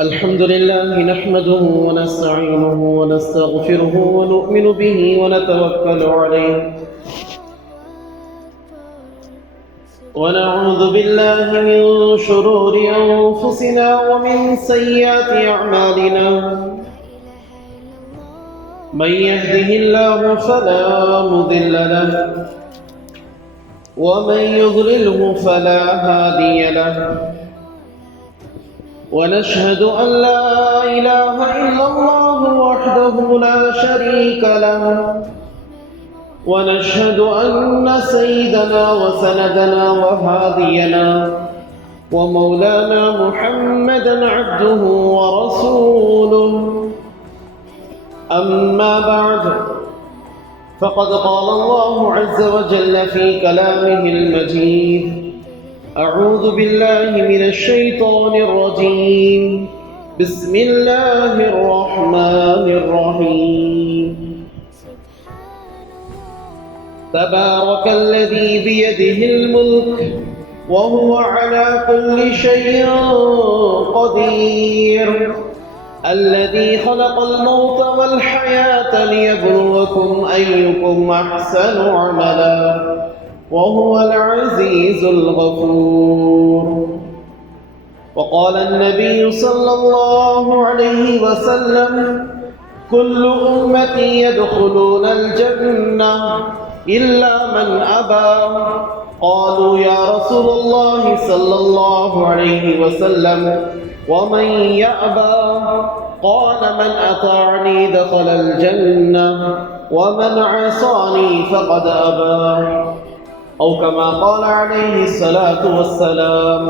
الحمد لله نحمده ونستعينه ونستغفره ونؤمن به ونتوكل عليه ونعوذ بالله من شرور أنفسنا ومن سيئات أعمالنا من يهده الله فلا مضل له ومن يضلله فلا هادي له ونشهد أن لا إله إلا الله وحده لا شريك له ونشهد أن سيدنا وسندنا وهادينا ومولانا محمدا عبده ورسوله أما بعد فقد قال الله عز وجل في كلامه المجيد أعوذ بالله من الشيطان الرجيم بسم الله الرحمن الرحيم تبارك الذي بيده الملك وهو على كل شيء قدير الذي خلق الموت والحياة ليبلوكم أيكم أحسن عملا وهو العزيز الغفور وقال النبي صلى الله عليه وسلم كل أمتي يدخلون الجنة إلا من أبى قالوا يا رسول الله صلى الله عليه وسلم ومن يأبى قال من أطاعني دخل الجنة ومن عصاني فقد أبى أو كما قال عليه الصلاة والسلام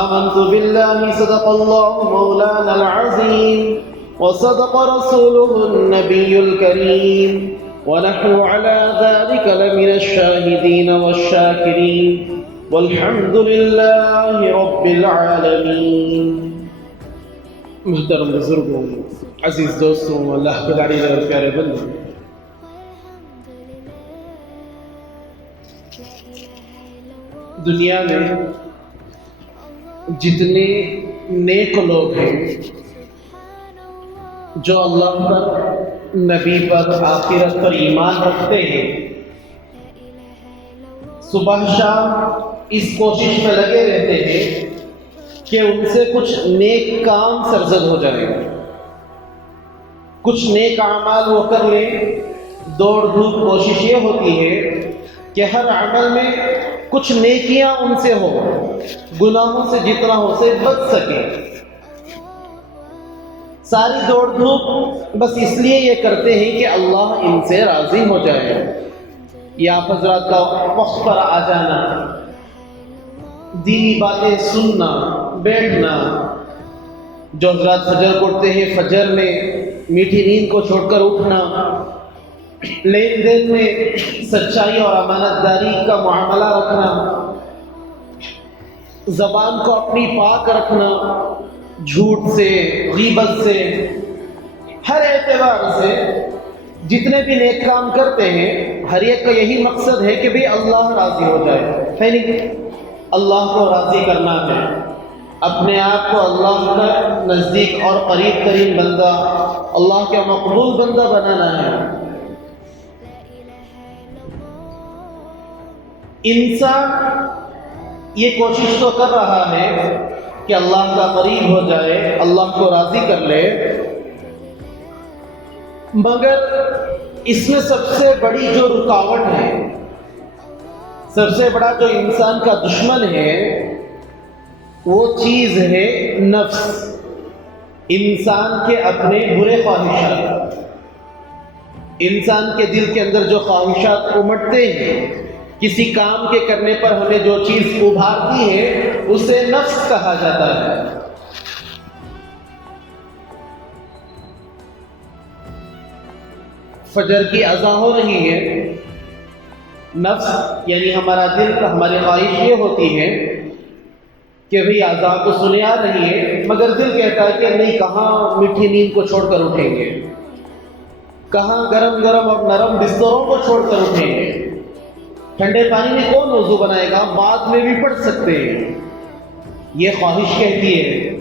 آمنت بالله صدق الله مولانا العظيم وصدق رسوله النبي الكريم ونحن على ذلك لمن الشاهدين والشاكرين والحمد لله رب العالمین۔ محترم بزرگوں، عزیز دوستوں، اللہ کے پیارے اور پیارے بندوں، دنیا میں جتنے نیک لوگ ہیں جو اللہ پر، نبی پر، آخرت پر ایمان رکھتے ہیں، صبح شام اس کوشش میں لگے رہتے ہیں کہ ان سے کچھ نیک کام سرزد ہو جائے، کچھ نیک اعمال وہ کر لیں۔ دوڑ دھوپ کوشش یہ ہوتی ہے کہ ہر عمل میں کچھ نیکیاں ان سے ہو، گناہوں سے جتنا ہو سے بچ سکے۔ ساری دوڑ دھوپ بس اس لیے یہ کرتے ہیں کہ اللہ ان سے راضی ہو جائے۔ یا حضرات کا وقت پر آ جانا، دینی باتیں سننا، بیٹھنا۔ جو حضرات فجر پڑھتے ہیں، فجر میں میٹھی نیند کو چھوڑ کر اٹھنا، لین دین میں سچائی اور امانت داری کا معاملہ رکھنا، زبان کو اپنی پاک رکھنا، جھوٹ سے، غیبت سے، ہر اعتبار سے جتنے بھی نیک کام کرتے ہیں، ہر ایک کا یہی مقصد ہے کہ بھی اللہ راضی ہو جائے، ہے نہیں؟ اللہ کو راضی کرنا ہے، اپنے آپ کو اللہ کا نزدیک اور قریب ترین بندہ، اللہ کا مقبول بندہ بنانا ہے۔ انسان یہ کوشش تو کر رہا ہے کہ اللہ کا قریب ہو جائے، اللہ کو راضی کر لے، مگر اس میں سب سے بڑی جو رکاوٹ ہے، سب سے بڑا جو انسان کا دشمن ہے، وہ چیز ہے نفس، انسان کے اپنے برے خواہشات۔ انسان کے دل کے اندر جو خواہشات امٹتے ہیں، کسی کام کے کرنے پر ہمیں جو چیز ابھارتی ہے، اسے نفس کہا جاتا ہے۔ فجر کی اذان ہو رہی ہے، نفس یعنی ہمارا دل، ہماری خواہش یہ ہوتی ہے کہ بھئی اذان تو سنے آ رہی ہے، مگر دل کہتا ہے کہ نہیں، کہاں میٹھی نیند کو چھوڑ کر اٹھیں گے، کہاں گرم گرم اور نرم بستروں کو چھوڑ کر اٹھیں گے۔ ٹھنڈے پانی میں کون وضو بنائے گا؟ بعد میں بھی پڑھ سکتے ہیں، یہ خواہش کہتی ہے۔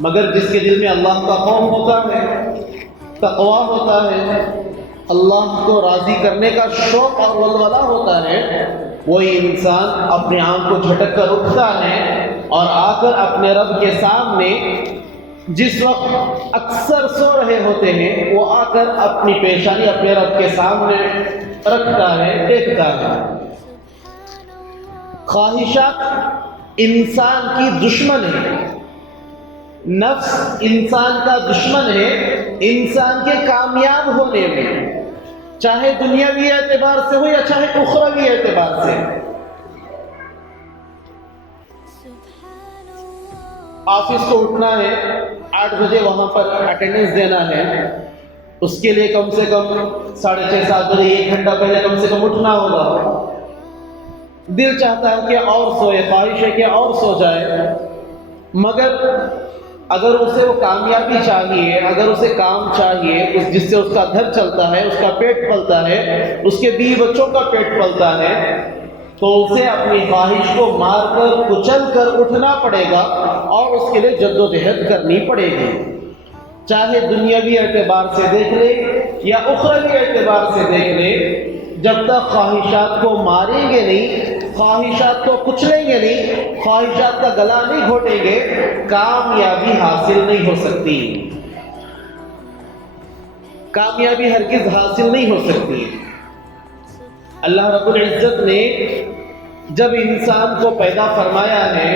مگر جس کے دل میں اللہ کا خوف ہوتا ہے، تقویٰ ہوتا ہے، اللہ کو راضی کرنے کا شوق اور ولولہ ہوتا ہے، وہی انسان اپنے آنکھ کو جھٹک کر اٹھتا ہے اور آ کر اپنے رب کے سامنے جس وقت اکثر سو رہے ہوتے ہیں وہ آ کر اپنی پیشانی اپنے رب کے سامنے رکھتا ہے، ٹیکتا ہے۔ خواہشات انسان کی دشمن ہے، نفس انسان کا دشمن ہے انسان کے کامیاب ہونے میں، چاہے دنیاوی اعتبار سے ہو یا چاہے اخروی اعتبار سے۔ آفس کو اٹھنا ہے، 8 بجے وہاں پر اٹینڈنس دینا ہے، اس کے لیے کم سے کم 6:30 7 بجے 1 گھنٹہ پہلے کم سے کم اٹھنا ہوگا۔ دل چاہتا ہے کہ اور سوئے، خواہش ہے کہ اور سو جائے، مگر اگر اسے وہ کامیابی چاہیے، اگر اسے کام چاہیے جس سے اس کا گھر چلتا ہے، اس کا پیٹ پلتا ہے، اس کے بیوی بچوں کا پیٹ پلتا ہے، تو اسے اپنی خواہش کو مار کر کچل کر اٹھنا پڑے گا اور اس کے لیے جدوجہد کرنی پڑے گی، چاہے دنیاوی اعتبار سے دیکھ لے یا اخروی اعتبار سے دیکھ لے۔ جب تک خواہشات کو ماریں گے نہیں، خواہشات کو کچلیں گے نہیں، خواہشات کا گلا نہیں گھوٹیں گے، کامیابی حاصل نہیں ہو سکتی، کامیابی ہرگز حاصل نہیں ہو سکتی۔ اللہ رب العزت نے جب انسان کو پیدا فرمایا ہے،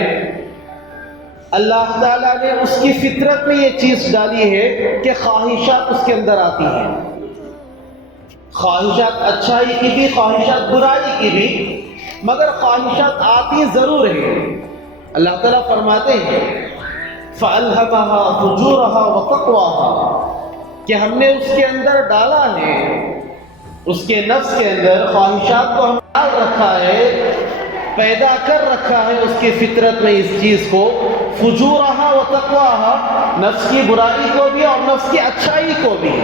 اللہ تعالیٰ نے اس کی فطرت میں یہ چیز ڈالی ہے کہ خواہشات اس کے اندر آتی ہیں، خواہشات اچھائی کی بھی، خواہشات برائی کی بھی، مگر خواہشات آتی ضرور ہیں۔ اللہ تعالیٰ فرماتے ہیں فَأَلْهَمَهَا فُجُورَهَا وَتَقْوَاهَا کہ ہم نے اس کے اندر ڈالا ہے، اس کے نفس کے اندر خواہشات کو ہم ڈال رکھا ہے، پیدا کر رکھا ہے اس کی فطرت میں اس چیز کو، فجورہا و تقواہا، نفس کی برائی کو بھی اور نفس کی اچھائی کو بھی۔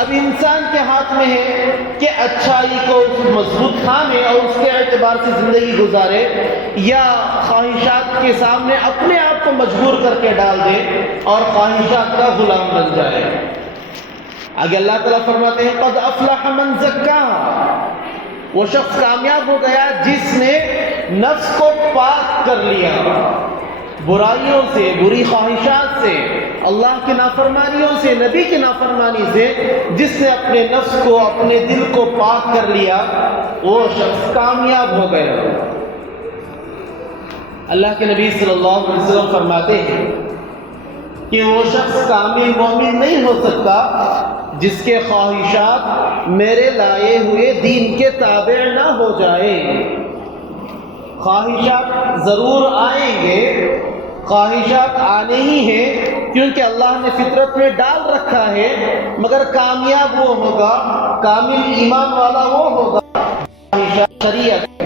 اب انسان کے ہاتھ میں ہے کہ اچھائی کو مضبوط تھامے اور اس کے اعتبار سے زندگی گزارے، یا خواہشات کے سامنے اپنے آپ کو مجبور کر کے ڈال دے اور خواہشات کا غلام بن جائے۔ آگے اللہ تعالیٰ فرماتے ہیں قد افلح من زکاہا، وہ شخص کامیاب ہو گیا جس نے نفس کو پاک کر لیا برائیوں سے، بری خواہشات سے، اللہ کی نافرمانیوں سے، نبی کی نافرمانی سے۔ جس نے اپنے نفس کو، اپنے دل کو پاک کر لیا، وہ شخص کامیاب ہو گیا۔ اللہ کے نبی صلی اللہ علیہ وسلم فرماتے ہیں کہ وہ شخص کامل مومن نہیں ہو سکتا جس کے خواہشات میرے لائے ہوئے دین کے تابع نہ ہو جائیں۔ خواہشات ضرور آئیں گے، خواہشات آنے ہی ہیں، کیونکہ اللہ نے فطرت میں ڈال رکھا ہے، مگر کامیاب وہ ہوگا، کامل ایمان والا وہ ہوگا۔ خواہشات شریعت،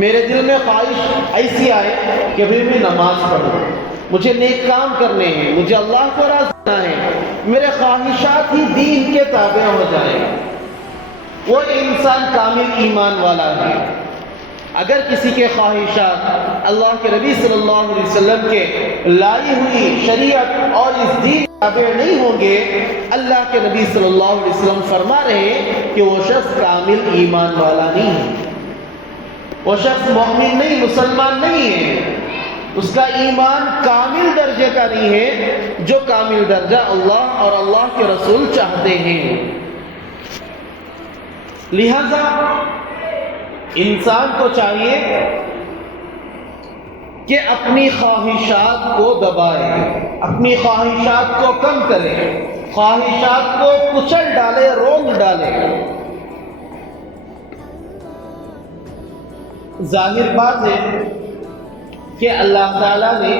میرے دل میں خواہش ایسی آئے کہ بھئی میں نماز پڑھوں، مجھے نیک کام کرنے ہیں، مجھے اللہ کو راضی کرنا ہے، میرے خواہشات ہی دین کے تابع ہو جائیں، وہ انسان کامل ایمان والا ہے۔ اگر کسی کے خواہشات اللہ کے نبی صلی اللہ علیہ وسلم کے لائی ہوئی شریعت اور اس دین تابع نہیں ہوں گے، اللہ کے نبی صلی اللہ علیہ وسلم فرما رہے ہیں کہ وہ شخص کامل ایمان والا نہیں ہے، وہ شخص مومن نہیں، مسلمان نہیں ہے، اس کا ایمان کامل درجے کا نہیں ہے جو کامل درجہ اللہ اور اللہ کے رسول چاہتے ہیں۔ لہذا انسان کو چاہیے کہ اپنی خواہشات کو دبائے، اپنی خواہشات کو کم کرے، خواہشات کو کچل ڈالے، رونگ ڈالے۔ ظاہر بات ہے کہ اللہ تعالیٰ نے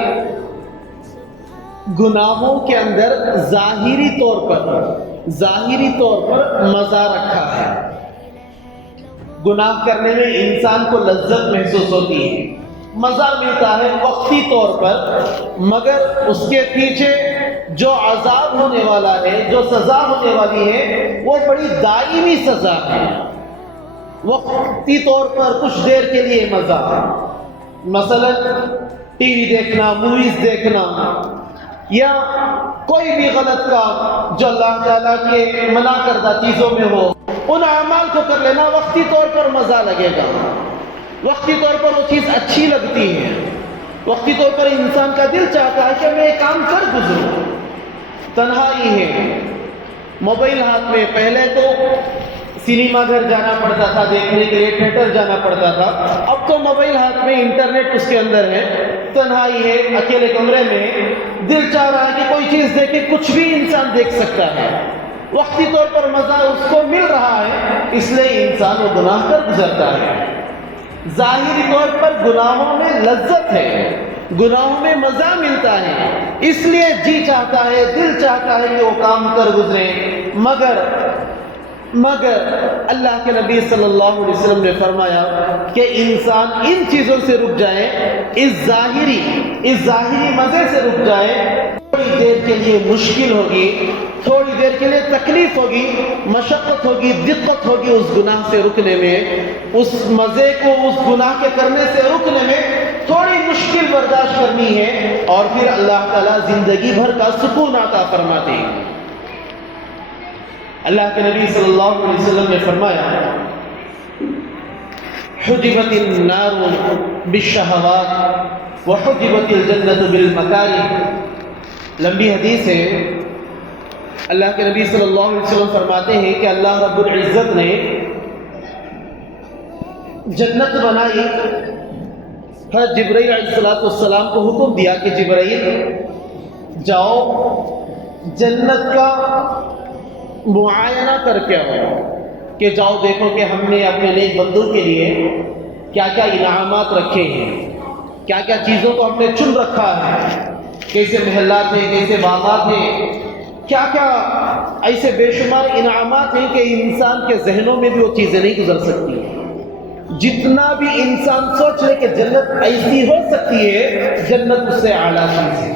گناہوں کے اندر ظاہری طور پر مزہ رکھا ہے۔ گناہ کرنے میں انسان کو لذت محسوس ہوتی ہے، مزہ ملتا ہے وقتی طور پر، مگر اس کے پیچھے جو عذاب ہونے والا ہے، جو سزا ہونے والی ہے، وہ بڑی دائمی سزا ہے، وقتی طور پر کچھ دیر کے لیے مزہ، مثلا ٹی وی دیکھنا، موویز دیکھنا، یا کوئی بھی غلط کام جو اللہ تعالیٰ کے منع کردہ چیزوں میں ہو، ان اعمال کو کر لینا، وقتی طور پر مزہ لگے گا، وقتی طور پر وہ چیز اچھی لگتی ہے، وقتی طور پر انسان کا دل چاہتا ہے کہ میں یہ کام کر گزروں۔ تنہائی ہے، موبائل ہاتھ میں، پہلے تو سنیما گھر جانا پڑتا تھا دیکھنے کے لیے، تھیٹر جانا پڑتا تھا، اب تو موبائل ہاتھ میں، انٹرنیٹ اس کے اندر ہے، تنہائی ہے، اکیلے کمرے میں دل چاہ رہا ہے کہ کوئی چیز دیکھے، کچھ بھی انسان دیکھ سکتا ہے، وقتی طور پر مزہ اس کو مل رہا ہے، اس لیے انسان وہ گناہ کر گزرتا ہے۔ ظاہری طور پر گناہوں میں لذت ہے، گناہوں میں مزہ ملتا ہے، اس لیے جی چاہتا ہے، دل چاہتا ہے کہ وہ کام کر گزرے، مگر اللہ کے نبی صلی اللہ علیہ وسلم نے فرمایا کہ انسان ان چیزوں سے رک جائے، اس ظاہری مزے سے رک جائے، تھوڑی دیر کے لیے مشکل ہوگی، تھوڑی دیر کے لیے تکلیف ہوگی، مشقت ہوگی، دقت ہوگی اس گناہ سے رکنے میں، اس مزے کو، اس گناہ کے کرنے سے رکنے میں تھوڑی مشکل برداشت کرنی ہے، اور پھر اللہ تعالیٰ زندگی بھر کا سکون عطا فرماتے ہیں۔ اللہ کے نبی صلی اللہ علیہ وسلم نے فرمایا، حجبت النار بالشہوات وحجبت الجنت بالمکارہ۔ لمبی حدیث ہے، اللہ کے نبی صلی اللہ علیہ وسلم فرماتے ہیں کہ اللہ رب العزت نے جنت بنائی، حضرت جبرائیل علیہ السلام کو حکم دیا کہ جبرائیل جاؤ جنت کا معائنہ کر کے آؤ، کہ جاؤ دیکھو کہ ہم نے اپنے نیک بندوں کے لیے کیا کیا انعامات رکھے ہیں، کیا کیا چیزوں کو ہم نے چن رکھا ہے، کیسے محلات ہیں، کیسے باغات ہیں، کیا کیا ایسے بے شمار انعامات ہیں کہ انسان کے ذہنوں میں بھی وہ چیزیں نہیں گزر سکتی ہیں۔ جتنا بھی انسان سوچ لے کہ جنت ایسی ہو سکتی ہے، جنت اس سے اعلیٰ چیز ہے۔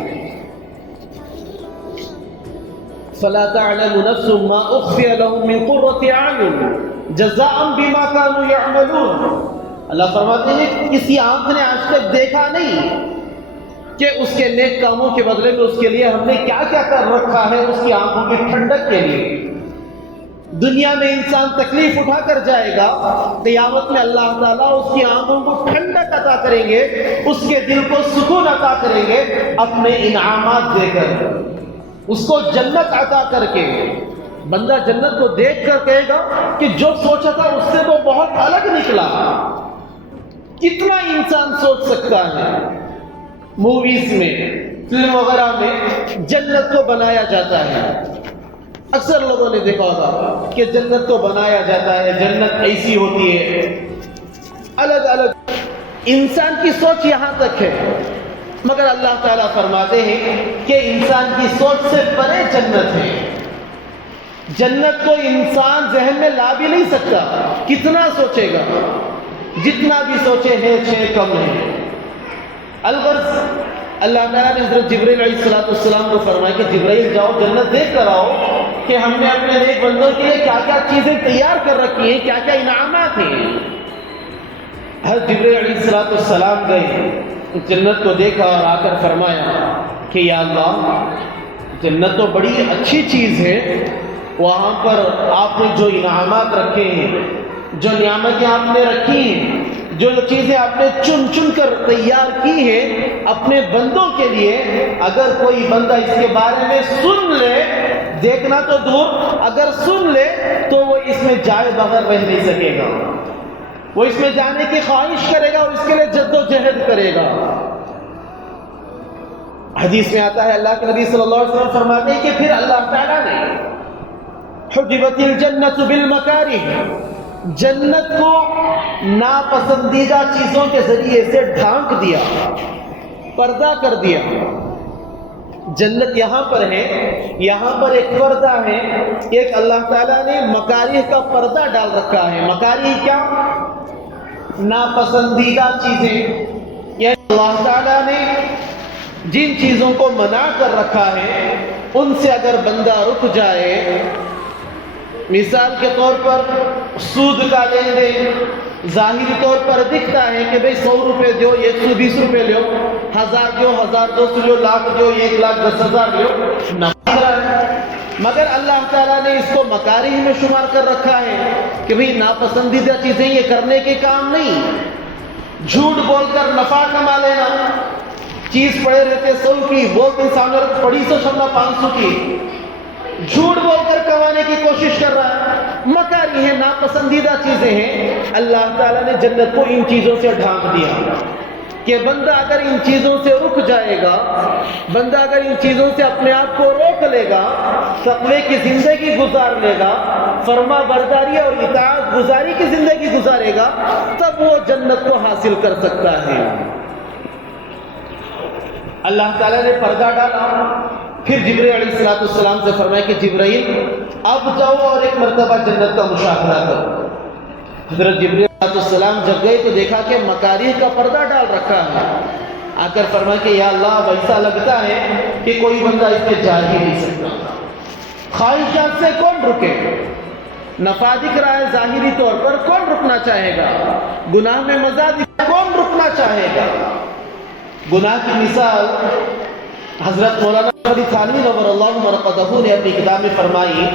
فَلَا تَعْلَمُ نَفْسٌ مَّا أُخْفِيَ لَهُم مِّن قُرَّةِ أَعْيُنٍ جَزَاءً بِمَا كَانُوا يَعْمَلُونَ۔ اللہ فرماتے ہیں کسی آنکھ نے آج تک دیکھا نہیں کہ اس کے نیک کاموں کے بدلے میں اس کے لیے ہم نے کیا کیا کر رکھا ہے، اس کی آنکھوں کی ٹھنڈک کے لیے۔ دنیا میں انسان تکلیف اٹھا کر جائے گا، قیامت میں اللہ تعالیٰ اس کی آنکھوں کو ٹھنڈک عطا کریں گے، اس کے دل کو سکون عطا کریں گے اپنے انعامات دے کر، اس کو جنت عطا کر کے۔ بندہ جنت کو دیکھ کر کہے گا کہ جو سوچا تھا اس سے تو بہت الگ نکلا۔ کتنا انسان سوچ سکتا ہے، موویز میں، فلم وغیرہ میں جنت کو بنایا جاتا ہے، اکثر لوگوں نے دیکھا ہوگا کہ جنت کو بنایا جاتا ہے، جنت ایسی ہوتی ہے، الگ الگ انسان کی سوچ یہاں تک ہے، مگر اللہ تعالیٰ فرماتے ہیں کہ انسان کی سوچ سے پرے جنت ہے۔ جنت کو انسان ذہن میں لا بھی نہیں سکتا، کتنا سوچے گا، جتنا بھی سوچے ہے کم ہے۔ الغرض اللہ تعالیٰ نے حضرت جبرائیل علیہ السلام کو فرمایا کہ جبرائیل جاؤ جنت دیکھ کر آؤ کہ ہم نے اپنے نیک بندوں کے لیے کیا کیا چیزیں تیار کر رکھی ہیں، کیا کیا انعامات ہیں۔ حضرت جبرائیل علیہ السلام گئے، جنت کو دیکھا اور آ کر فرمایا کہ یا اللہ، جنت تو بڑی اچھی چیز ہے، وہاں پر آپ نے جو انعامات رکھے ہیں، جو نعمتیں آپ نے رکھی ہیں، جو چیزیں آپ نے چن چن کر تیار کی ہیں اپنے بندوں کے لیے، اگر کوئی بندہ اس کے بارے میں سن لے، دیکھنا تو دور، اگر سن لے تو وہ اس میں جائے بغیر رہ نہیں سکے گا، وہ اس میں جانے کی خواہش کرے گا اور اس کے لیے جد و جہد کرے گا۔ حدیث میں آتا ہے اللہ کے نبی صلی اللہ علیہ وسلم فرماتے ہیں کہ پھر اللہ تعالیٰ نے حجبت الجنت بالمکارہ، جنت کو ناپسندیدہ چیزوں کے ذریعے سے ڈھانک دیا، پردہ کر دیا۔ جنت یہاں پر ہے، یہاں پر ایک پردہ ہے، ایک اللہ تعالیٰ نے مکارہ کا پردہ ڈال رکھا ہے۔ مکارہ کیا؟ ناپسندیدہ چیزیں، یعنی اللہ تعالیٰ نے جن چیزوں کو منع کر رکھا ہے ان سے اگر بندہ رک جائے مثال کے طور پر سود کا لین دین ظاہری طور پر دکھتا ہے کہ بھئی 100 روپے دو 120 روپے لو، 1000 دو 1200 لو، لاکھ دو 1,10,000 لو، نفع ہے۔ مگر اللہ تعالیٰ نے اس کو مکارہ میں شمار کر رکھا ہے کہ بھئی ناپسندیدہ چیزیں یہ کرنے کے کام نہیں۔ جھوٹ بول کر نفع کما لینا، چیز پڑے رہتے 100 کی، بولتے سامنے پڑی 500 کی، جھوٹ بول کر کمانے کی کوشش کر رہا ہے، مکاری ہے، ناپسندیدہ چیزیں ہیں۔ اللہ تعالیٰ نے جنت کو ان چیزوں سے ڈھانپ دیا کہ بندہ اگر ان چیزوں سے رک جائے گا، بندہ اگر ان چیزوں سے اپنے آپ کو روک لے گا، تقوی کی زندگی گزار لے گا، فرما برداری اور اطاعت گزاری کی زندگی گزارے گا، تب وہ جنت کو حاصل کر سکتا ہے۔ اللہ تعالیٰ نے پردہ ڈالا، پھر جبرائیل علیہ السلام سے فرمایا کہ جبرائیل اب جاؤ اور ایک مرتبہ جنت کا مشاہدہ کرو۔ حضرت جبرائیل علیہ السلام جب گئے تو دیکھا کہ مکاری کا پردہ ڈال رکھا ہے۔ آ کر فرمایا کہ یا اللہ اب ایسا لگتا ہے کہ کوئی بندہ اس کے جا ہی نہیں سکتا، خواہشات سے کون رکے؟ نفع دکھ رہا ہے ظاہری طور پر، کون رکنا چاہے گا؟ گناہ میں مزہ دکھ، کون رکنا چاہے گا؟ گناہ کی مثال حضرت مولانا علی تھانوی نور اللہ مرقدہ نے اپنی کتاب میں فرمائی،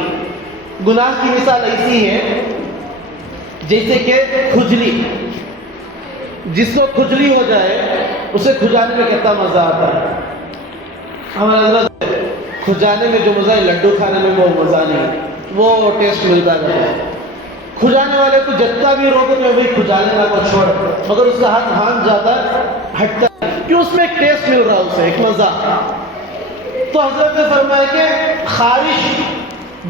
گناہ کی مثال ایسی ہے جیسے کہ کھجلی، جس کو کھجلی ہو جائے اسے کھجانے میں کتنا مزہ آتا ہے۔ ہمارے حضرت کھجانے میں جو مزہ ہے لڈو کھانے میں وہ مزہ نہیں، وہ ٹیسٹ ملتا ہے۔ کھجانے والے کو جتنا بھی روکے تو وہی کھجانے والا کو چھوڑ، مگر اس کا ہاتھ ہانٹ جاتا ہے، ہٹتا ہے، کیوں؟ اس میں ایک ٹیسٹ مل رہا ہے، اسے ایک مزہ۔ تو حضرت نے فرمایا کہ خواہش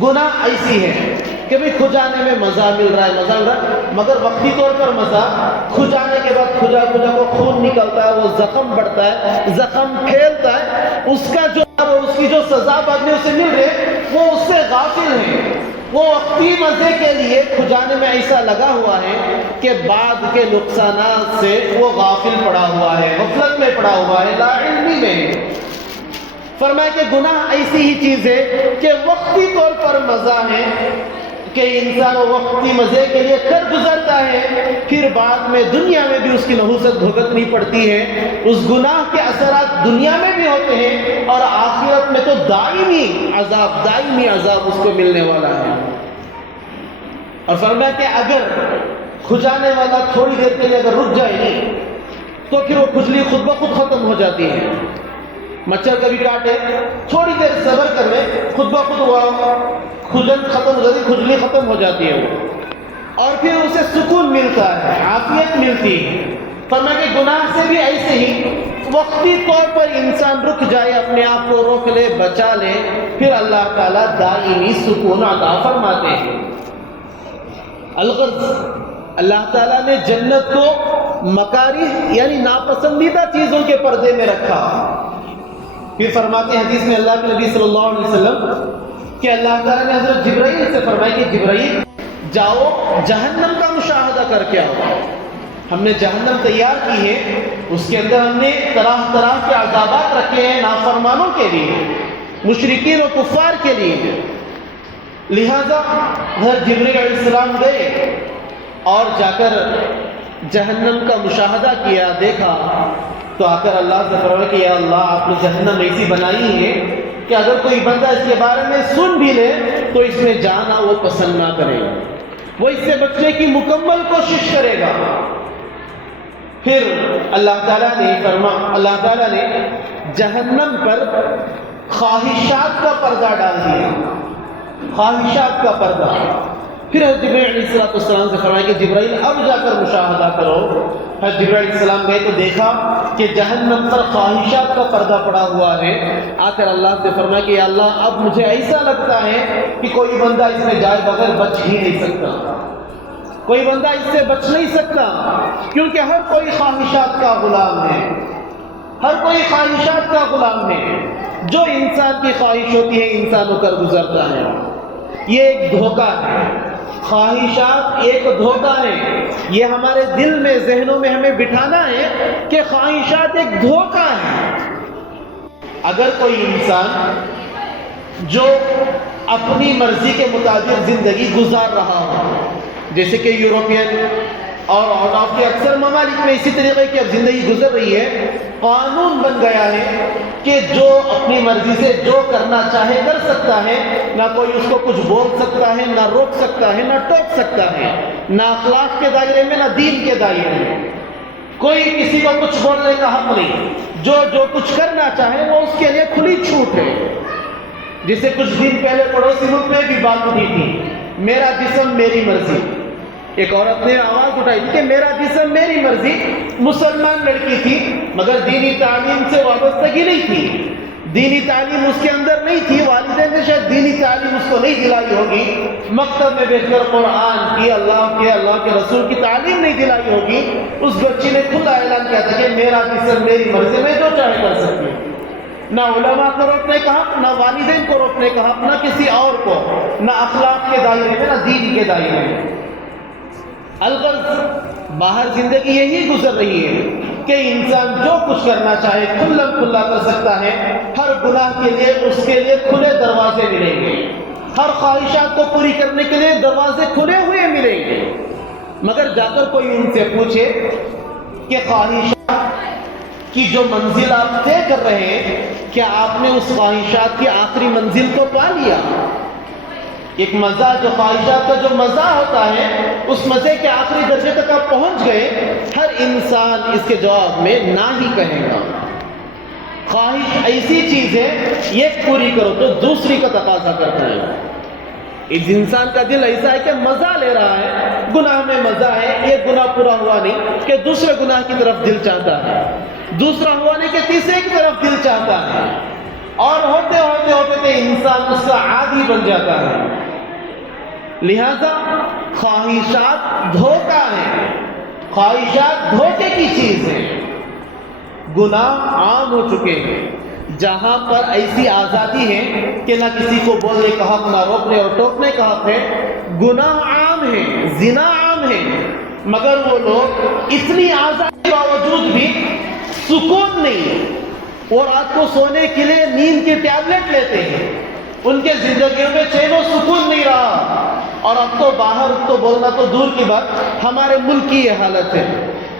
گناہ ایسی ہے کہ بھئی کھجانے میں مزہ مل رہا ہے، مگر وقتی طور پر مزہ، کھجانے کے بعد کھجا کو خون نکلتا ہے، وہ زخم بڑھتا ہے، زخم پھیلتا ہے، اس کا جو اس کی جو سزا بعد میں اسے مل رہے وہ اس سے غافل ہے۔ وہ وقتی مزے کے لیے کھجانے میں ایسا لگا ہوا ہے کہ بعد کے نقصانات سے وہ غافل پڑا ہوا ہے، غفلت میں پڑا ہوا ہے، لا علمی میں۔ فرمایا کہ گناہ ایسی ہی چیز ہے کہ وقتی طور پر مزہ ہے کہ انسان وقتی مزے کے لیے کر گزرتا ہے، پھر بعد میں دنیا میں بھی اس کی نحوست بھگتنی پڑتی ہے، اس گناہ کے اثرات دنیا میں بھی ہوتے ہیں اور آخرت میں تو دائمی عذاب اس کو ملنے والا ہے۔ اور فرمایا کہ اگر کھجانے والا تھوڑی دیر کے لیے اگر رک جائے نہیں تو پھر وہ کھجلی خود بخود ختم ہو جاتی ہے۔ مچھر کبھی کاٹے، تھوڑی دیر صبر کر لے، خود بخود وہ کھجن ختم ہو جاتی، کھجلی ختم ہو جاتی ہے وہ، اور پھر اسے سکون ملتا ہے، عافیت ملتی ہے۔ فرمایا کہ گناہ سے بھی ایسے ہی وقتی طور پر انسان رک جائے، اپنے آپ کو روک لے، بچا لے، پھر اللہ تعالیٰ دائمی سکون عطا فرماتے ہیں۔ الغرض، اللہ تعالیٰ نے جنت کو مکارہ یعنی ناپسندیدہ چیزوں کے پردے میں رکھا۔ پھر فرماتے ہیں حدیث میں اللہ کے نبی صلی اللہ علیہ وسلم کہ اللہ تعالیٰ نے حضرت جبرائیل سے فرمایا کہ جبرائیل جاؤ جہنم کا مشاہدہ کر کے آؤ۔ ہم نے جہنم تیار کی ہے، اس کے اندر ہم نے طرح طرح کے عذابات رکھے ہیں نافرمانوں کے لیے، مشرکین و کفار کے لیے۔ لہذا حضرت جبرائیل علیہ السلام گئے اور جا کر جہنم کا مشاہدہ کیا، دیکھا، تو آ کر اللہ سے فرمایا کہ یا اللہ آپ نے جہنم ایسی بنائی ہے کہ اگر کوئی بندہ اس کے بارے میں سن بھی لے تو اس میں جانا وہ پسند نہ کرے گا، وہ اس سے بچنے کی مکمل کوشش کرے گا۔ پھر اللہ تعالیٰ نے جہنم پر خواہشات کا پردہ ڈال دیا، خواہشات کا پردہ۔ پھر حضرت جبرائیل علیہ السلام سے فرمایا کہ جبرائیل اب جا کر مشاہدہ کرو۔ حضرت جبرائیل علیہ السلام گئے تو دیکھا کہ جہنم پر خواہشات کا پردہ پڑا ہوا ہے۔ آ کر اللہ سے فرمایا کہ یا اللہ اب مجھے ایسا لگتا ہے کہ کوئی بندہ اس میں جائے بغیر بچ ہی نہیں سکتا، کوئی بندہ اس سے بچ نہیں سکتا، کیونکہ ہر کوئی خواہشات کا غلام ہے، ہر کوئی خواہشات کا غلام ہے۔ جو انسان کی خواہش ہوتی ہے انسان ہو کر گزرتا ہے۔ یہ ایک دھوکہ ہے، خواہشات ایک دھوکہ ہے۔ یہ ہمارے دل میں، ذہنوں میں ہمیں بٹھانا ہے کہ خواہشات ایک دھوکہ ہے۔ اگر کوئی انسان جو اپنی مرضی کے مطابق زندگی گزار رہا ہو. جیسے کہ یورپین اور آؤٹ آف کے اکثر ممالک میں اسی طریقے کی اب زندگی گزر رہی ہے. قانون بن گیا ہے کہ جو اپنی مرضی سے جو کرنا چاہے کر سکتا ہے، نہ کوئی اس کو کچھ بول سکتا ہے، نہ روک سکتا ہے، نہ ٹوک سکتا ہے، نہ اخلاق کے دائرے میں نہ دین کے دائرے میں. کوئی کسی کو کچھ بولنے کا حق نہیں. جو کچھ کرنا چاہے وہ اس کے لیے کھلی چھوٹ ہے. جسے کچھ دن پہلے پڑوسی ملک میں بھی بات اٹھی تھی، میرا جسم میری مرضی. ایک عورت نے آواز اٹھائی تھی کہ میرا جسم میری مرضی. مسلمان لڑکی تھی مگر دینی تعلیم سے وابستگی نہیں تھی، دینی تعلیم اس کے اندر نہیں تھی. والدین نے شاید دینی تعلیم اس کو نہیں دلائی ہوگی، مکتب میں بیٹھ کر قرآن کی، اللہ کے رسول کی تعلیم نہیں دلائی ہوگی. اس بچی نے کھلا اعلان کیا تھا کہ میرا جسم میری مرضی، میں جو چاہے کر سکتی ہوں. نہ علماء کو روکنے کا حق، نہ والدین کو روکنے کا حق، نہ کسی اور کو، نہ اخلاق کے دائرے میں، نہ دین کے دائرے میں. الغرض باہر زندگی یہی گزر رہی ہے کہ انسان جو کچھ کرنا چاہے کھلا کھلا کر سکتا ہے. ہر گناہ کے لیے اس کے لیے کھلے دروازے ملیں گے، ہر خواہشات کو پوری کرنے کے لیے دروازے کھلے ہوئے ملیں گے. مگر جا کر کوئی ان سے پوچھے کہ خواہشات کی جو منزل آپ طے کر رہے ہیں، کیا آپ نے اس خواہشات کی آخری منزل کو پا لیا؟ ایک مزہ، جو خواہشات کا جو مزہ ہوتا ہے، اس مزے کے آخری درجے تک آپ پہنچ گئے؟ ہر انسان اس کے جواب میں نہ ہی کہے گا. خواہش ایسی چیز ہے، ایک پوری کرو تو دوسری کا تقاضا کرتا ہے. اس انسان کا دل ایسا ہے کہ مزہ لے رہا ہے، گناہ میں مزہ ہے، ایک گناہ پورا ہوا نہیں کہ دوسرے گناہ کی طرف دل چاہتا ہے، دوسرا ہوا نہیں کہ تیسرے کی طرف دل چاہتا ہے. اور ہوتے ہوتے ہوتے انسان اس کا عادی بن جاتا ہے. لہذا خواہشات دھوکہ ہے، خواہشات دھوکے کی چیز ہے. گناہ عام ہو چکے ہیں. جہاں پر ایسی آزادی ہے کہ نہ کسی کو بولنے کا حق، نہ روکنے اور ٹوکنے کا حق ہے، گناہ عام ہے، زنا عام ہے. مگر وہ لوگ اتنی آزادی کے باوجود بھی سکون نہیں، اور رات کو سونے کے لیے نیند کی ٹیبلٹ لیتے ہیں. ان کے زندگیوں میں چین و سکون نہیں رہا. اور اب تو باہر تو بولنا تو دور کی بات، ہمارے ملک کی یہ حالت ہے.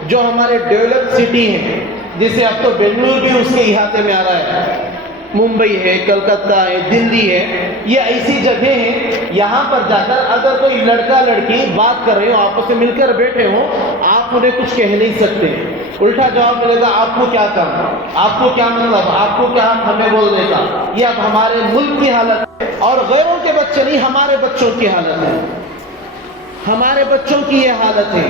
جو ہمارے ڈیولپ سٹی ہیں، جسے اب تو بنگلور بھی اس کے احاطے میں آ رہا ہے، ممبئی ہے، کلکتہ ہے، دلی ہے، یہ ایسی جگہ ہیں یہاں پر جا کر اگر کوئی لڑکا لڑکی بات کر رہے ہو، آپس میں مل کر بیٹھے ہوں، آپ انہیں کچھ کہہ نہیں سکتے. الٹا جواب ملے گا، آپ کو کیا کرنا، آپ کو کیا مطلب، آپ کو کیا ہمیں بولنے کا. یہ اب ہمارے ملک کی حالت ہے، اور غیروں کے بچے نہیں، ہمارے بچوں کی حالت ہے. ہمارے بچوں کی یہ حالت ہے.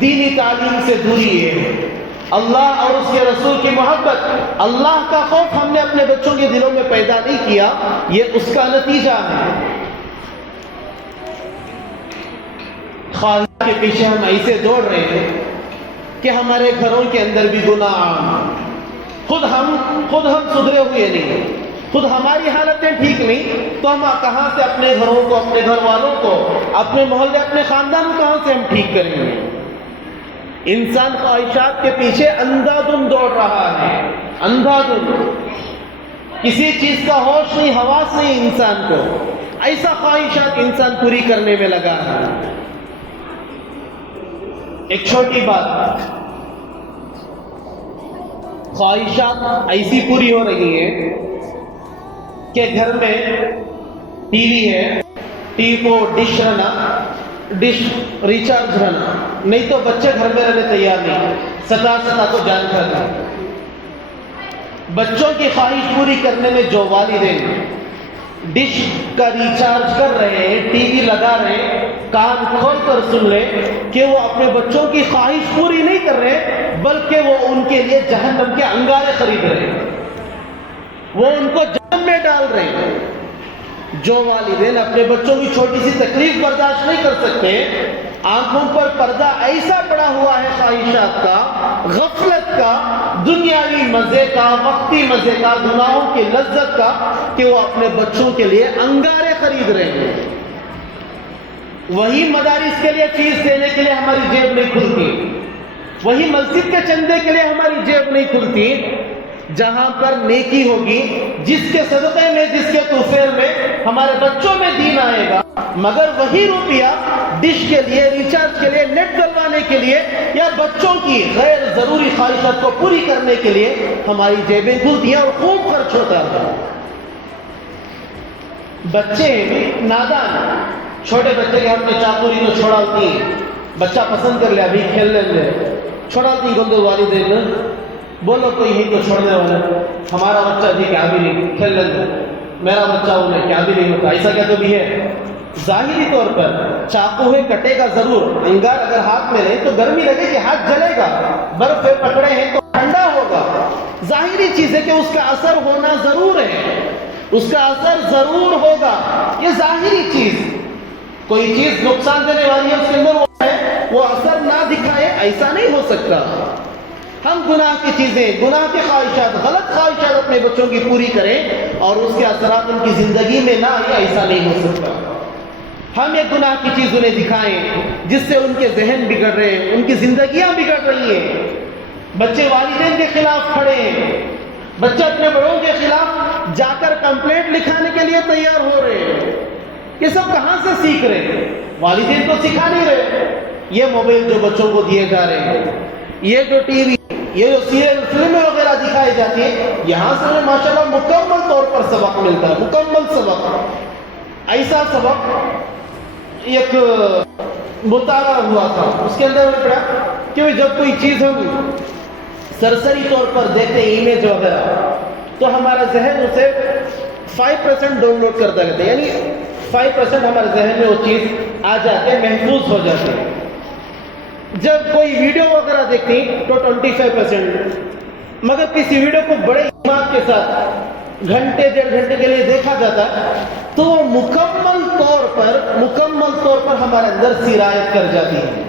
دینی تعلیم سے دوری ہے. اللہ اور اس کے رسول کی محبت، اللہ کا خوف ہم نے اپنے بچوں کے دلوں میں پیدا نہیں کیا، یہ اس کا نتیجہ ہے. خواہش کے پیچھے ہم ایسے دوڑ رہے ہیں کہ ہمارے گھروں کے اندر بھی گناہ عام. خود ہم سدھرے ہوئے نہیں، خود ہماری حالتیں ٹھیک نہیں، تو ہم کہاں سے اپنے گھروں کو، اپنے گھر والوں کو، اپنے محلے، اپنے خاندان کو کہاں سے ہم ٹھیک کریں گے؟ انسان خواہشات کے پیچھے اندھا دھند دوڑ رہا ہے، اندھا دھند. کسی چیز کا ہوش نہیں، حواس نہیں انسان کو. ایسا خواہشات انسان پوری کرنے میں لگا ہے. ایک چھوٹی بات، خواہشات ایسی پوری ہو رہی ہے کہ گھر میں ٹی وی ہے، ٹی وی کو ڈش ریچارج رہنا، نہیں تو بچے گھر میں رہنے تیار نہیں، ستا تو جان کر. بچوں کی خواہش پوری کرنے میں جو والدین ڈش کا ریچارج کر رہے ہیں، ٹی وی لگا رہے ہیں، کان کھول کر سن لیں کہ وہ اپنے بچوں کی خواہش پوری نہیں کر رہے، بلکہ وہ ان کے لیے جہنم کے انگارے خرید رہے ہیں، وہ ان کو جہنم میں ڈال رہے ہیں. جو والدین اپنے بچوں کی چھوٹی سی تکلیف برداشت نہیں کر سکتے، آنکھوں پر پردہ ایسا پڑا ہوا ہے خواہشات کا، غفلت کا، دنیاوی مزے کا، وقتی مزے کا، گناہوں کی لذت کا، کہ وہ اپنے بچوں کے لیے انگارے خرید رہے ہیں. وہی مدارس کے لیے فیس دینے کے لیے ہماری جیب نہیں کھلتی، وہی مسجد کے چندے کے لیے ہماری جیب نہیں کھلتی، جہاں پر نیکی ہوگی، جس کے صدقے میں، جس کے توفیل میں ہمارے بچوں میں دین آئے گا، مگر وہی روپیہ ڈش کے لیے، ریچارج کے لیے، نیٹ ڈلوانے کے لیے یا بچوں کی غیر ضروری خواہشات کو پوری کرنے کے لیے ہماری جیبیں کھلتی ہیں اور خوب خرچ ہوتا ہے۔ بچے بھی نادان، چھوٹے بچے کے ہم نے چاقوری تو چھوڑاتی ہیں، بچہ پسند کر لے ابھی کھیل لیں گے، چھوڑاتی گندے والدین بولو کوئی ہی کو چھوڑنے والا، ہمارا بچہ جی کیا بھی نہیں کھیل لیں گے، میرا بچہ انہیں کیا بھی نہیں ہوتا، ایسا کیا تو بھی ہے۔ ظاہری طور پر چاقو ہے کٹے گا ضرور، انگار اگر ہاتھ میں نہیں تو گرمی لگے گی، ہاتھ جلے گا، برف پہ پکڑے ہیں تو ٹھنڈا ہوگا، ظاہری چیز ہے کہ اس کا اثر ہونا ضرور ہے، اس کا اثر ضرور ہوگا، یہ ظاہری چیز، کوئی چیز نقصان دینے والی ہے اس کے اندر وہ اثر نہ دکھائے، ایسا نہیں ہو سکتا۔ ہم گناہ کی چیزیں، گناہ کے خواہشات، غلط خواہشات اپنے بچوں کی پوری کریں اور اس کے اثرات ان کی زندگی میں نہ آئے، ایسا نہیں ہو سکتا۔ ہم ایک گناہ کی چیز انہیں دکھائیں جس سے ان کے ذہن بگڑ رہے ہیں، ان کی زندگیاں بگڑ رہی ہیں، بچے والدین کے خلاف کھڑے ہیں، بچے اپنے بڑوں کے خلاف جا کر کمپلینٹ لکھانے کے لیے تیار ہو رہے ہیں۔ یہ سب کہاں سے سیکھ رہے ہیں؟ والدین تو سکھا نہیں رہے۔ یہ موبائل جو بچوں کو دیے جا رہے ہیں، یہ جو ٹی وی، یہ جو سیریل فلمیں وغیرہ دکھائی جاتی ہیں، یہاں سے انہیں ماشاءاللہ مکمل طور پر سبق ملتا ہے، مکمل سبق، ایسا سبق۔ ایک مطالعہ ہوا تھا، اس کے اندر میں پڑھا کہ جب کوئی چیز ہم سرسری طور پر دیکھتے ہیں، امیج وغیرہ، تو ہمارا ذہن اسے 5% ڈاؤن لوڈ کرتا رہتا ہے، یعنی 5% ہمارے ذہن میں وہ چیز آ جاتی ہے، محفوظ ہو جاتی ہے۔ جب کوئی ویڈیو وغیرہ دیکھتی تو 25%، مگر کسی ویڈیو کو بڑے دماغ کے ساتھ گھنٹے 1.5 گھنٹے کے لیے دیکھا جاتا ہے تو وہ مکمل طور پر ہمارے اندر سرایت کر جاتی ہے،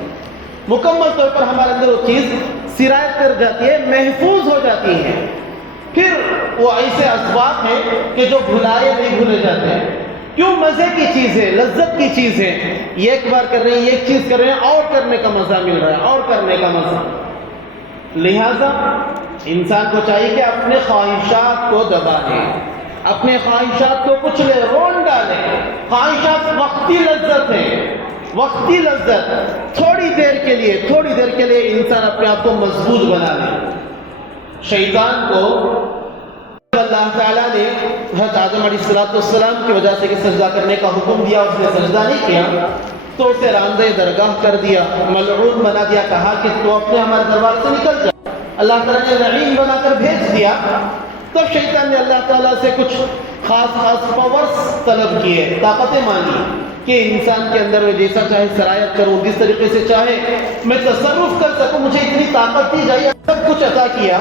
مکمل طور پر ہمارے اندر وہ چیز سرایت کر جاتی ہے، محفوظ ہو جاتی ہے۔ پھر وہ ایسے اسباب ہیں کہ جو بھلائے نہیں بھولے جاتے ہیں۔ کیوں؟ مزے کی چیز ہے، لذت کی چیز ہے، یہ ایک بار کر رہے ہیں، ایک چیز کر رہے ہیں، اور کرنے کا مزہ مل رہا ہے، اور کرنے کا مزہ۔ لہذا انسان کو چاہیے کہ اپنے خواہشات کو دبائے، اپنے خواہشات کو کچلے، رون ڈالے۔ خواہشات وقتی لذت ہے، وقتی لذت، تھوڑی دیر کے لیے انسان اپنے آپ کو مضبوط بنا لے۔ شیطان کو اللہ تعالیٰ نے حضرت آدم علیہ السلام کی وجہ سے کہ سجدہ کرنے کا حکم دیا، اس نے سجدہ نہیں کیا تو اسے راندہ درگاہ کر دیا، ملعون بنا دیا، کہا کہ تو اپنے ہمارے دربار سے نکل جا۔ اللہ تعالیٰ نے لعین بنا کر بھیج دیا۔ تب شیطان نے اللہ تعالیٰ سے کچھ خاص پاورز طلب کیے، طاقتیں مانگی کہ انسان کے اندر وہ جیسا چاہے سرایت کروں، جس طریقے سے چاہے میں تصرف کر سکوں، مجھے اتنی طاقت دی جائے، سب کچھ عطا کیا۔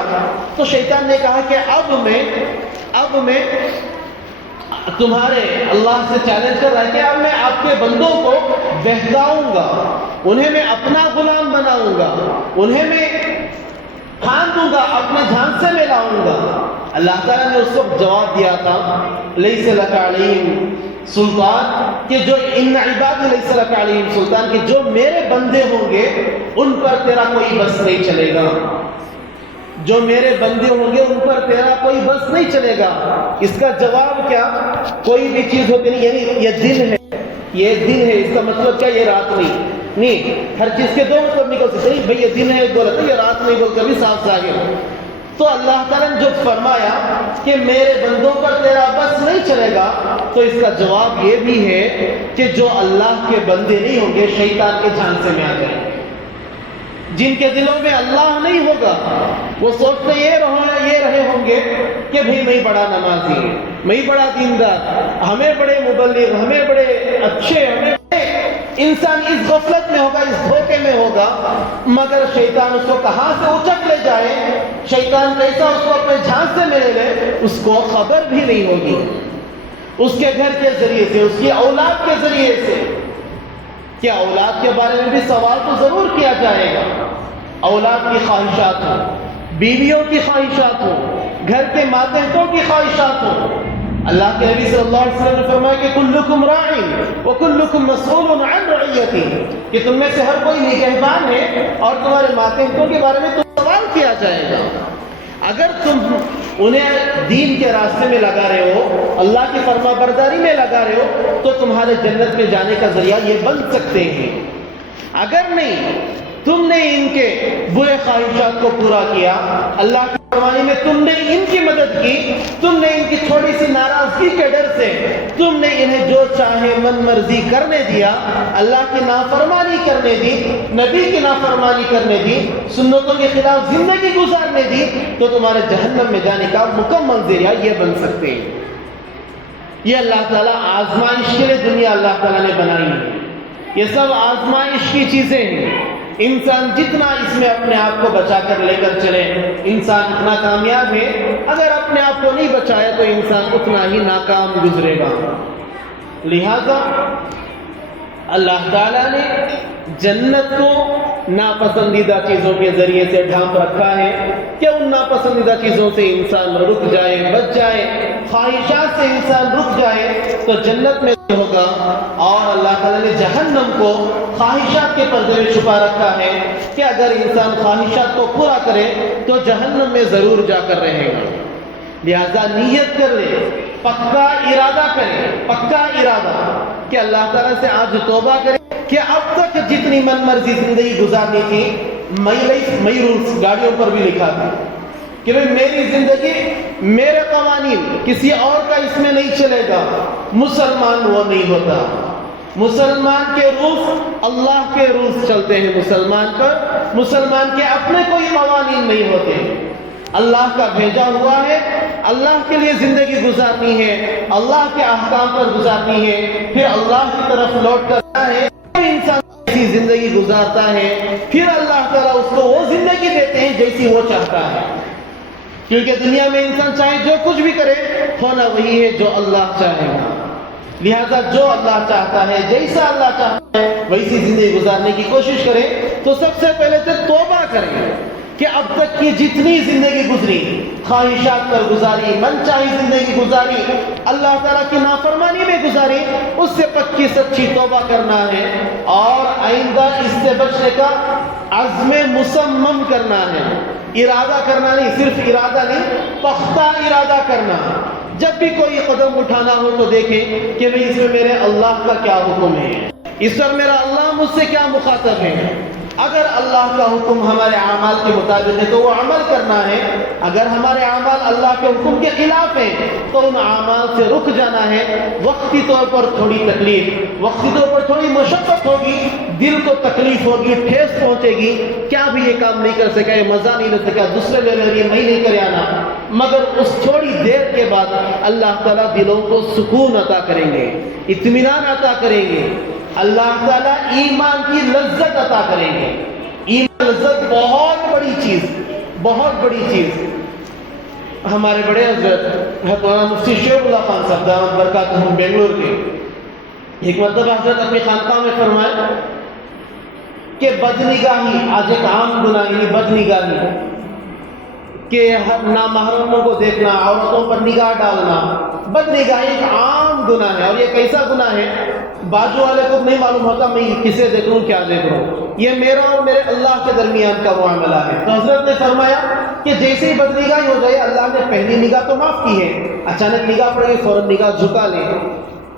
تو شیطان نے کہا کہ اب میں تمہارے اللہ سے چیلنج کر رہا ہے کہ اب میں آپ کے بندوں کو بہکاؤں گا، انہیں میں اپنا غلام بناؤں گا، انہیں میں کھان دوں گا، اپنے دھیان سے میں لاؤں گا۔ اللہ تعالیٰ نے اس وقت جواب دیا تھا لیس لک علیہم سلطان، کہ جو ان عباد لیس لک علیہم سلطان، کہ جو میرے بندے ہوں گے ان پر تیرا کوئی بس نہیں چلے گا، جو میرے بندے ہوں گے ان پر تیرا کوئی بس نہیں چلے گا۔ اس کا جواب کیا؟ کوئی بھی چیز ہوتی نہیں، یعنی یہ دن ہے، اس کا مطلب کیا؟ یہ رات نہیں، ہر چیز کے دو مطلب نکل سکتے ہیں، بھئی یہ دن ہے بولا تو یہ رات نہیں بول کر بھی صاف ظاہر۔ تو اللہ تعالیٰ نے جو فرمایا کہ میرے بندوں پر تیرا بس نہیں چلے گا، تو اس کا جواب یہ بھی ہے کہ جو اللہ کے بندے نہیں ہوں گے شیطان کے جھانسے میں آ جائیں گے۔ جن کے دلوں میں اللہ نہیں ہوگا وہ سوچتے یہ رہے ہوں گے کہ بھئی میں بڑا نمازی، میں بڑا دیندار، ہمیں بڑے مبلغ، ہمیں بڑے اچھے، ہمیں انسان اس غفلت میں ہوگا، اس دھوکے میں ہوگا، مگر شیطان اس کو کہاں سے اچک لے جائے، شیطان کیسا اس کو اپنے جھانسے میں لے لے، اس کو خبر بھی نہیں ہوگی۔ اس کے گھر کے ذریعے سے، اس کی اولاد کے ذریعے سے، کیا اولاد کے بارے میں بھی سوال تو ضرور کیا جائے گا۔ اولاد کی خواہشات ہوں، بیویوں کی خواہشات ہوں، گھر کے ماتحتوں کی خواہشات ہوں۔ اللہ کے نبی صلی اللہ علیہ وسلم نے فرمایا کہ کلکم راع وکلکم مسئول عن رعیتہ، کہ تم میں سے ہر کوئی نگہبان ہے اور تمہارے ماتحتوں کے بارے میں تو سوال کیا جائے گا۔ اگر تم انہیں دین کے راستے میں لگا رہے ہو، اللہ کی فرما برداری میں لگا رہے ہو، تو تمہارے جنت میں جانے کا ذریعہ یہ بن سکتے ہیں۔ اگر نہیں تم نے ان کے برے خواہشات کو پورا کیا، اللہ کی فرمانی میں تم نے ان کی مدد کی، تم نے ان کی تھوڑی سی ناراضگی کے ڈر سے تم نے انہیں جو چاہے من مرضی کرنے دیا، اللہ کی نافرمانی کرنے دی، نبی کی نافرمانی کرنے دی، سنتوں کے خلاف زندگی گزارنے دی، تو تمہارے جہنم میں جانے کا مکمل ذریعہ یہ بن سکتے ہیں۔ یہ اللہ تعالیٰ آزمائش کے لیے دنیا اللہ تعالیٰ نے بنائی ہے۔ یہ سب آزمائش کی چیزیں ہیں۔ انسان جتنا اس میں اپنے آپ کو بچا کر لے کر چلے، انسان اتنا کامیاب ہے۔ اگر اپنے آپ کو نہیں بچایا تو انسان اتنا ہی ناکام گزرے گا۔ لہذا اللہ تعالیٰ نے جنت کو ناپسندیدہ چیزوں کے ذریعے سے ڈھانپ رکھا ہے کہ ان ناپسندیدہ چیزوں سے انسان رک جائے، بچ جائے، خواہشات سے انسان رک جائے تو جنت میں ہوگا۔ اور اللہ تعالیٰ نے جہنم کو خواہشات کے پردے میں چھپا رکھا ہے کہ اگر انسان خواہشات کو پورا کرے تو جہنم میں ضرور جا کر رہے گا۔ لہذا نیت کر لے، پکا ارادہ کرے، پکا ارادہ کہ اللہ تعالیٰ سے آج توبہ کرے کہ اب تک جتنی من مرضی زندگی گزارنی تھی، مئی رولز گاڑیوں پر بھی لکھا تھا کہ بھئی میری زندگی میرے قوانین، کسی اور کا اس میں نہیں چلے گا۔ مسلمان وہ نہیں ہوتا، مسلمان کے رولز اللہ کے رولز چلتے ہیں مسلمان پر، مسلمان کے اپنے کوئی قوانین نہیں ہوتے۔ اللہ کا بھیجا ہوا ہے، اللہ کے لیے زندگی گزارنی ہے، اللہ کے احکام پر گزارنی ہے، پھر اللہ کی طرف لوٹ کرنا ہے۔ انسان ایسی زندگی گزارتا ہے، پھر اللہ تعالیٰ اس کو وہ زندگی دیتے ہیں جیسی وہ چاہتا ہے، کیونکہ دنیا میں انسان چاہے جو کچھ بھی کرے، ہونا وہی ہے جو اللہ چاہے گا۔ لہذا جو اللہ چاہتا ہے، جیسا اللہ چاہتا ہے ویسی زندگی گزارنے کی کوشش کرے۔ تو سب سے پہلے تو توبہ کریں کہ اب تک کی جتنی زندگی گزری، خواہشات پر گزاری، من چاہی زندگی گزاری، اللہ تعالیٰ کی نافرمانی میں گزاری، اس سے پکی سچی توبہ کرنا ہے اور آئندہ اس سے بچنے کا عزم مصمم کرنا ہے۔ ارادہ کرنا نہیں، صرف ارادہ نہیں، پختہ ارادہ کرنا۔ جب بھی کوئی قدم اٹھانا ہو تو دیکھیں کہ بھئی اس میں میرے اللہ کا کیا حکم ہے، اس پر میرا اللہ مجھ سے کیا مخاطب ہے۔ اگر اللہ کا حکم ہمارے اعمال کے مطابق ہے تو وہ عمل کرنا ہے، اگر ہمارے اعمال اللہ کے حکم کے خلاف ہیں تو ان اعمال سے رک جانا ہے۔ وقتی طور پر تھوڑی تکلیف، وقتی طور پر تھوڑی مشقت ہوگی، دل کو تکلیف ہوگی، ٹھیس پہنچے گی، کیا بھی یہ کام نہیں کر سکا، یہ مزہ نہیں لے سکا، دوسرے لے لے، میں نہیں کرے آنا، مگر اس تھوڑی دیر کے بعد اللہ تعالیٰ دلوں کو سکون عطا کریں گے، اطمینان عطا کریں گے، اللہ تعالیٰ ایمان کی لذت عطا کریں گے۔ ایمان لذت بہت بڑی چیز، بہت بڑی چیز۔ ہمارے بڑے حضرت مولانا مفتی شیخ اللہ خان صاحب دامت برکاتہم بنگلور کے ایک مرتبہ حضرت اپنی خانقاہ میں فرمایا کہ بدنگاہی آج ایک عام گناہ، یعنی بدنگاہی کہ نامحرموں کو دیکھنا، عورتوں پر نگاہ ڈالنا، بدنگاہی ایک عام گناہ ہے۔ اور یہ کیسا گناہ ہے، بازو والے کو نہیں معلوم ہوتا میں کسے دیکھ رہا ہوں، کیا دیکھ رہا ہوں، یہ میرا اور میرے اللہ کے درمیان کا معاملہ ہے۔ تو حضرت نے فرمایا کہ جیسے ہی بدنگاہی ہو جائے، اللہ نے پہلی نگاہ تو معاف کی ہے، اچانک نگاہ پڑے فوراً نگاہ جھکا لے۔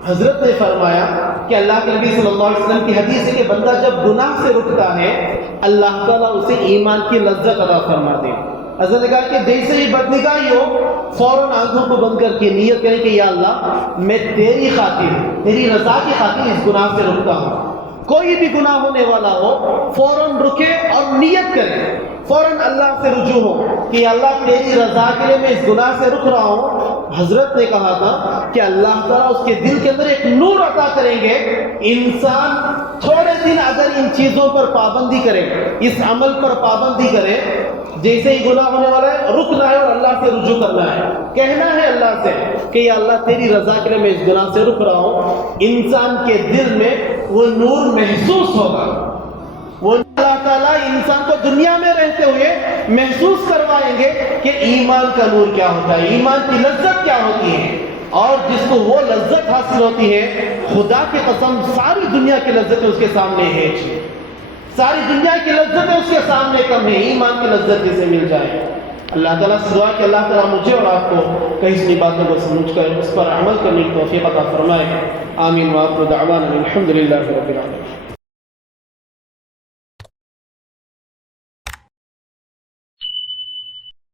حضرت نے فرمایا کہ اللہ کے نبی صلی اللہ علیہ وسلم کی حدیث ہے کہ بندہ جب گناہ سے رکتا ہے اللہ تعالیٰ اسے ایمان کی لذت عطا فرماتے ہیں۔ حضرت نے کہا کہ جیسے ہی بدنگاہی ہو فوراً آنکھوں کو بند کر کے نیت کریں کہ یا اللہ میں تیری خاطر، تیری رضا کی خاطر اس گناہ سے رکتا ہوں۔ کوئی بھی گناہ ہونے والا ہو فوراً رکے اور نیت کرے، فوراً اللہ سے رجوع ہو کہ اللہ تیری رضا کے لیے میں اس گناہ سے رک رہا ہوں۔ حضرت نے کہا تھا کہ اللہ تعالیٰ اس کے دل کے اندر ایک نور عطا کریں گے۔ انسان تھوڑے دن اگر ان چیزوں پر پابندی کرے، اس عمل پر پابندی کرے، جیسے ہی گناہ ہونے والا ہے رکنا ہے اور اللہ سے رجوع کرنا ہے، کہنا ہے اللہ سے کہ یا اللہ تیری رضا کے لیے میں اس گناہ سے رک رہا ہوں، انسان کے دل میں وہ نور محسوس ہوگا۔ وہ اللہ تعالیٰ انسان کو دنیا میں رہتے ہوئے محسوس کروائیں گے کہ ایمان کا نور کیا ہوتا ہے، ایمان کی لذت کیا ہوتی ہے۔ اور جس کو وہ لذت حاصل ہوتی ہے، خدا کی قسم ساری دنیا کی لذت اس کے سامنے ہے، ساری دنیا کی لذتیں اس کے سامنے کم ہے، ایمان کی لذت جسے مل جائے۔ اللہ تعالیٰ سے دعا کہ اللہ تعالیٰ مجھے اور آپ کو کئی ساری باتوں کو سمجھ کر اس پر عمل کرنے کی توفیق عطا فرمائے. آمین. وآخر دعوانا الحمد للہ رب العالمین.